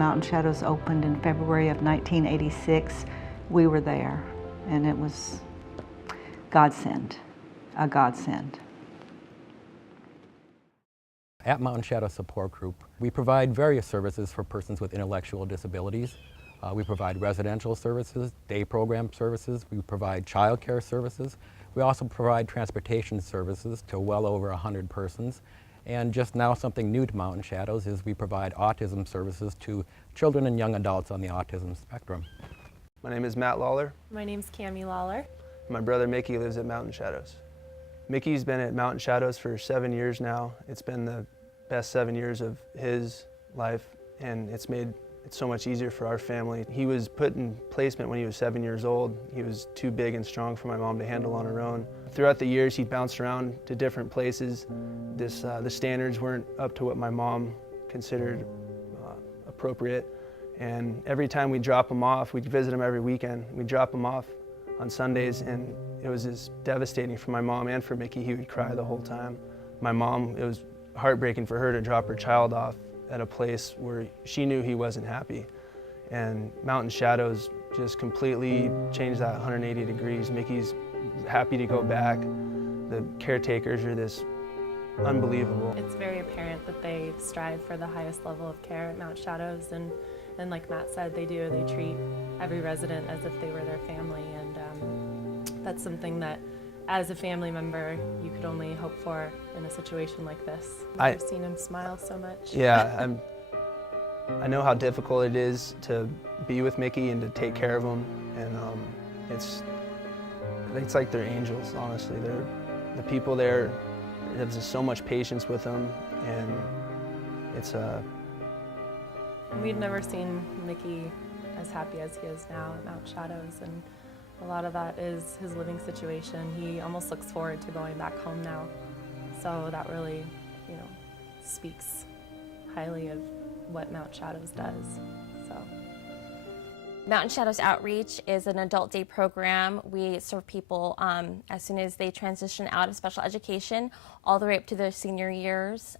Mountain Shadows opened in February of 1986, we were there, and it was godsend, a godsend. At Mountain Shadow Support Group, we provide various services for persons with intellectual disabilities. We provide residential services, day program services, we provide child care services. We also provide transportation services to well over 100 persons. And just now, something new to Mountain Shadows is we provide autism services to children and young adults on the autism spectrum. My name is Matt Lawler. My name's Cammie Lawler. My brother Mickey lives at Mountain Shadows. Mickey's been at Mountain Shadows for 7 years now. It's been the best 7 years of his life, and it's made it so much easier for our family. He was put in placement when he was 7 years old. He was too big and strong for my mom to handle on her own. Throughout the years, he bounced around to different places. The standards weren't up to what my mom considered appropriate. And every time we drop him off, we'd visit him every weekend. We'd drop him off on Sundays, and it was just devastating for my mom and for Mickey. He would cry the whole time. My mom, it was heartbreaking for her to drop her child off at a place where she knew he wasn't happy. And Mountain Shadows just completely changed that 180 degrees. Mickey's happy to go back. The caretakers are this unbelievable. It's very apparent that they strive for the highest level of care at Mountain Shadows, and like Matt said, they do. They treat every resident as if they were their family, and that's something that as a family member you could only hope for in a situation like this. I've seen him smile so much. Yeah, I know how difficult it is to be with Mickey and to take care of him, and it's like they're angels, honestly. The people there, there's just so much patience with them, and it's We'd never seen Mickey as happy as he is now at Mountain Shadows, and a lot of that is his living situation. He almost looks forward to going back home now, so that really, speaks highly of what Mountain Shadows does. So. Mountain Shadows Outreach is an adult day program. We serve people as soon as they transition out of special education all the way up to their senior years.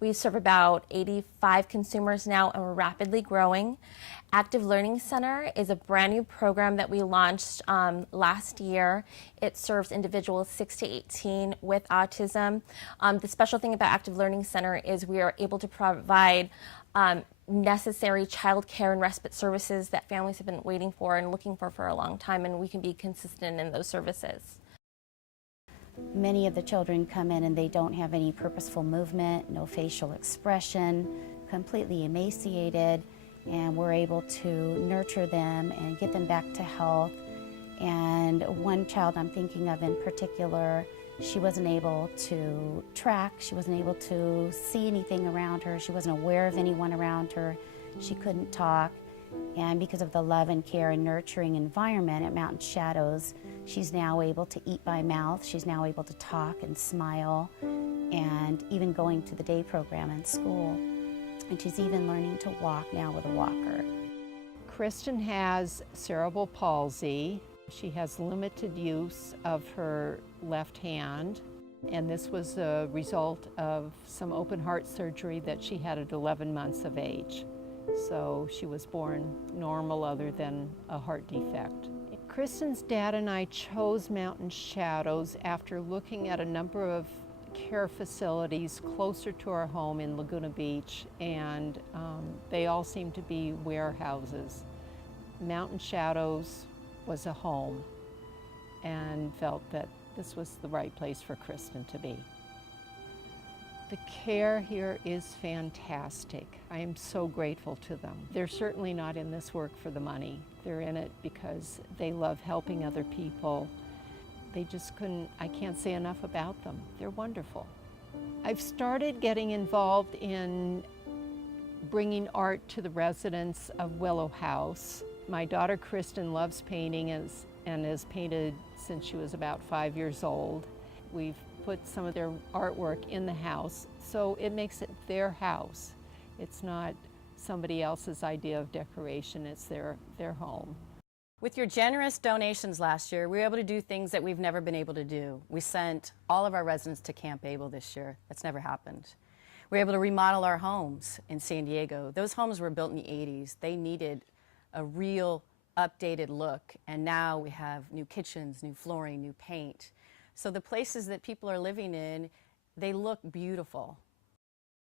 We serve about 85 consumers now, and we're rapidly growing. Active Learning Center is a brand new program that we launched last year. It serves individuals 6 to 18 with autism. The special thing about Active Learning Center is we are able to provide necessary child care and respite services that families have been waiting for and looking for a long time, and we can be consistent in those services. Many of the children come in and they don't have any purposeful movement, no facial expression, completely emaciated, and we're able to nurture them and get them back to health. And one child I'm thinking of in particular, she wasn't able to track, she wasn't able to see anything around her, she wasn't aware of anyone around her, she couldn't talk. And because of the love and care and nurturing environment at Mountain Shadows, she's now able to eat by mouth, she's now able to talk and smile, and even going to the day program in school. And she's even learning to walk now with a walker. Kristen has cerebral palsy. She has limited use of her left hand, and this was a result of some open heart surgery that she had at 11 months of age. So she was born normal other than a heart defect. Kristen's dad and I chose Mountain Shadows after looking at a number of care facilities closer to our home in Laguna Beach, and they all seemed to be warehouses. Mountain Shadows was a home, and felt that this was the right place for Kristen to be. The care here is fantastic. I am so grateful to them. They're certainly not in this work for the money. They're in it because they love helping other people. They just couldn't, I can't say enough about them. They're wonderful. I've started getting involved in bringing art to the residents of Willow House. My daughter Kristen loves painting and has painted since she was about 5 years old. We've put some of their artwork in the house, so it makes it their house. It's not somebody else's idea of decoration, it's their home. With your generous donations last year, we were able to do things that we've never been able to do. We sent all of our residents to Camp Able this year. That's never happened. We were able to remodel our homes in San Diego. Those homes were built in the 80s. They needed a real updated look, and now we have new kitchens, new flooring, new paint. So the places that people are living in, they look beautiful.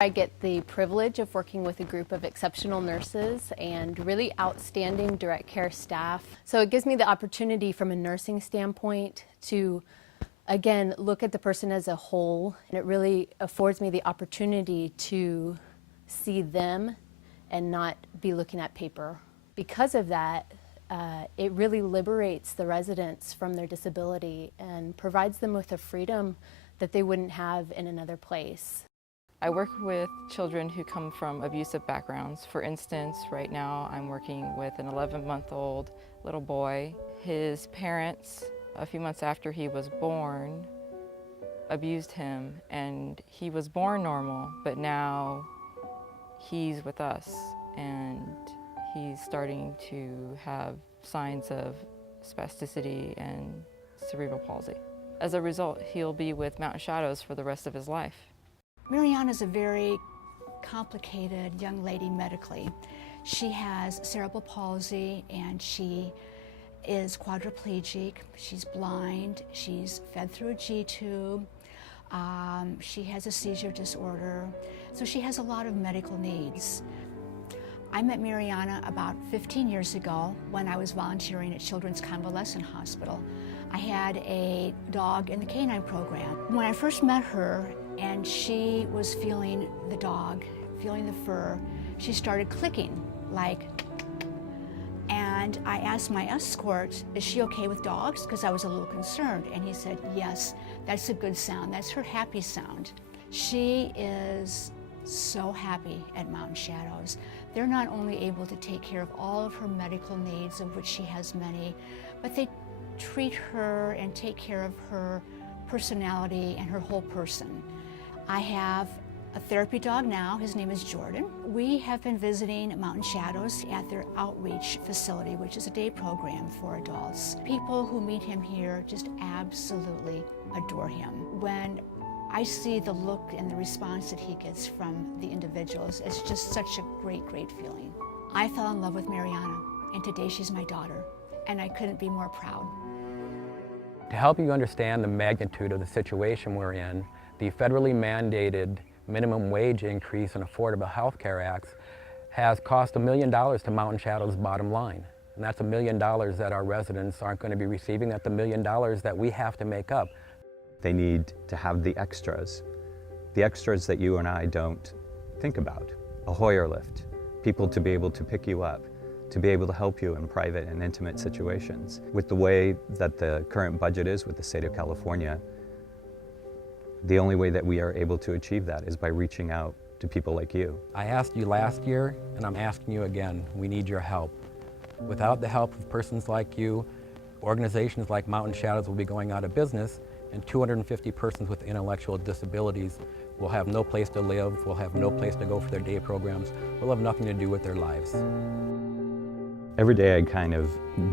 I get the privilege of working with a group of exceptional nurses and really outstanding direct care staff. So it gives me the opportunity from a nursing standpoint to, again, look at the person as a whole, and it really affords me the opportunity to see them and not be looking at paper. Because of that, it really liberates the residents from their disability and provides them with a freedom that they wouldn't have in another place. I work with children who come from abusive backgrounds. For instance, right now I'm working with an 11-month-old little boy. His parents, a few months after he was born, abused him, and he was born normal, but now he's with us and he's starting to have signs of spasticity and cerebral palsy. As a result, he'll be with Mountain Shadows for the rest of his life. Mariana's a very complicated young lady medically. She has cerebral palsy and she is quadriplegic. She's blind. She's fed through a G-tube. She has a seizure disorder. So she has a lot of medical needs. I met Mariana about 15 years ago when I was volunteering at Children's Convalescent Hospital. I had a dog in the canine program. When I first met her, and she was feeling the dog, feeling the fur, she started clicking, like, and I asked my escort, is she okay with dogs? Because I was a little concerned, and he said, yes, that's a good sound, that's her happy sound. She is so happy at Mountain Shadows. They're not only able to take care of all of her medical needs, of which she has many, but they treat her and take care of her personality and her whole person. I have a therapy dog now. His name is Jordan. We have been visiting Mountain Shadows at their outreach facility, which is a day program for adults. People who meet him here just absolutely adore him. When I see the look and the response that he gets from the individuals, it's just such a great, great feeling. I fell in love with Mariana, and today she's my daughter, and I couldn't be more proud. To help you understand the magnitude of the situation we're in, the federally mandated minimum wage increase in Affordable Health Care Acts has cost $1 million to Mountain Shadows' bottom line. And that's $1 million that our residents aren't going to be receiving. That's $1 million that we have to make up. They need to have the extras that you and I don't think about. A Hoyer lift, people to be able to pick you up, to be able to help you in private and intimate situations. With the way that the current budget is with the state of California, the only way that we are able to achieve that is by reaching out to people like you. I asked you last year, and I'm asking you again, we need your help. Without the help of persons like you, organizations like Mountain Shadows will be going out of business, and 250 persons with intellectual disabilities will have no place to live, will have no place to go for their day programs, will have nothing to do with their lives. Every day I kind of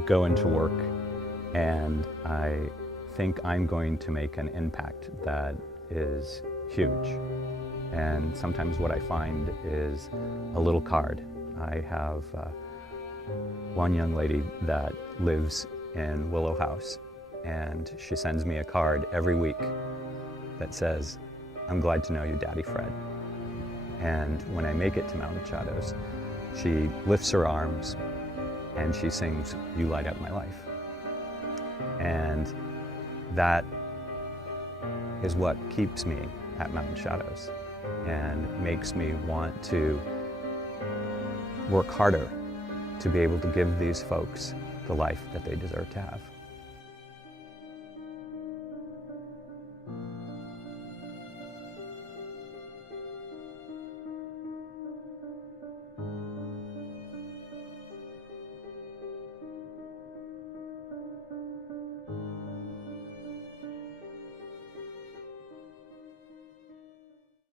go into work and I think I'm going to make an impact that is huge. And sometimes what I find is a little card. I have one young lady that lives in Willow House, and she sends me a card every week that says, "I'm glad to know you, Daddy Fred." And when I make it to Mountain Shadows, she lifts her arms and she sings, "You Light Up My Life." And that is what keeps me at Mountain Shadows and makes me want to work harder to be able to give these folks the life that they deserve to have.